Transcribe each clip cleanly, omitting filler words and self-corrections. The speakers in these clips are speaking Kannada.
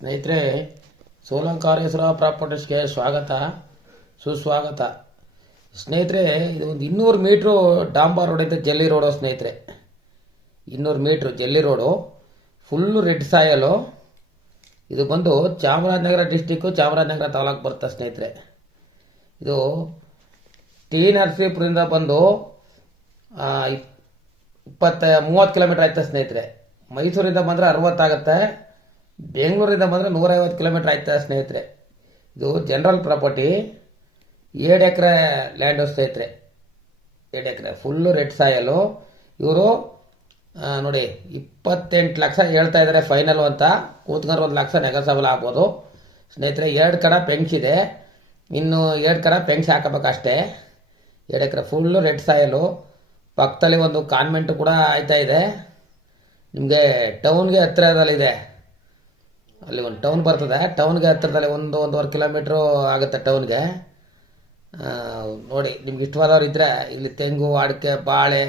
ಸ್ನೇಹಿತರೆ, ಸೋಲಂಕಾರೇಶ್ವರ ಪ್ರಾಪರ್ಟೀಸ್ಗೆ ಸ್ವಾಗತ ಸುಸ್ವಾಗತ. ಸ್ನೇಹಿತರೆ, ಇದು ಒಂದು 200 ಮೀಟ್ರು ಡಾಂಬರ್ ರೋಡ್ ಐತೆ, ಜಲ್ಲಿ ರೋಡು. ಸ್ನೇಹಿತರೆ, 200 ಮೀಟ್ರು ಜಲ್ಲಿ ರೋಡು, ಫುಲ್ಲು ರೆಡ್ ಸಾಯಲು. ಇದು ಬಂದು ಚಾಮರಾಜನಗರ ಡಿಸ್ಟಿಕ್ಕು, ಚಾಮರಾಜನಗರ ತಾಲೂಕು ಬರುತ್ತೆ. ಸ್ನೇಹಿತರೆ, ಇದು ಟಿ ನರಸೀಪುರದಿಂದ ಬಂದು 30 ಕಿಲೋಮೀಟರ್ ಆಯ್ತು. ಸ್ನೇಹಿತರೆ, ಮೈಸೂರಿಂದ ಬಂದರೆ 60 ಆಗುತ್ತೆ, ಬೆಂಗಳೂರಿಂದ ಬಂದರೆ 150 ಕಿಲೋಮೀಟರ್ ಆಯ್ತದೆ. ಸ್ನೇಹಿತರೆ, ಇದು ಜನರಲ್ ಪ್ರಾಪರ್ಟಿ, 7 ಎಕರೆ ಲ್ಯಾಂಡು. ಸ್ನೇಹಿತರೆ, 7 ಎಕರೆ ಫುಲ್ಲು ರೆಡ್ ಸಾಯಲು. ಇವರು ನೋಡಿ 28 ಲಕ್ಷ ಹೇಳ್ತಾ ಇದ್ದಾರೆ ಫೈನಲ್ ಅಂತ. ಕೂತ್ಕೊಂಡ್ರೆ 1 ಲಕ್ಷ ನೆಗೋಸಬಲ್ ಆಗ್ಬೋದು. ಸ್ನೇಹಿತರೆ, 2 ಕಡೆ ಪೆಂಕ್ಸ್ ಇದೆ, ಇನ್ನು 2 ಕಡೆ ಪೆಂಕ್ಸ್ ಹಾಕಬೇಕಷ್ಟೇ. 2 ಎಕರೆ ಫುಲ್ಲು ರೆಡ್ ಸಾಯಲು. ಪಕ್ಕದಲ್ಲಿ ಒಂದು ಕಾನ್ವೆಂಟ್ ಕೂಡ ಆಯ್ತಾ ಇದೆ. ನಿಮಗೆ ಟೌನ್ಗೆ ಹತ್ತಿರದಲ್ಲಿದೆ, ಅಲ್ಲಿ ಒಂದು ಟೌನ್ ಬರ್ತದೆ. ಟೌನ್ಗೆ ಹತ್ತಿರದಲ್ಲಿ 1-1.5 ಕಿಲೋಮೀಟ್ರು ಆಗುತ್ತೆ ಟೌನ್ಗೆ. ನೋಡಿ, ನಿಮ್ಗೆ ಇಷ್ಟವಾದವ್ರು ಇದ್ದರೆ ಇಲ್ಲಿ ತೆಂಗು, ಅಡಿಕೆ, ಬಾಳೆ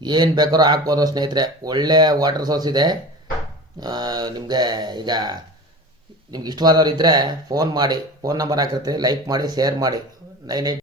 ಏನು ಬೇಕಾದ್ರೂ ಹಾಕ್ಬೋದು. ಸ್ನೇಹಿತರೆ, ಒಳ್ಳೆ ವಾಟರ್ ಸೋರ್ಸ್ ಇದೆ. ನಿಮಗೆ ಈಗ ನಿಮ್ಗೆ ಇಷ್ಟವಾದವ್ರು ಇದ್ದರೆ ಫೋನ್ ಮಾಡಿ, ಫೋನ್ ನಂಬರ್ ಹಾಕಿರ್ತೀವಿ, ಲೈಕ್ ಮಾಡಿ, ಶೇರ್ ಮಾಡಿ. 98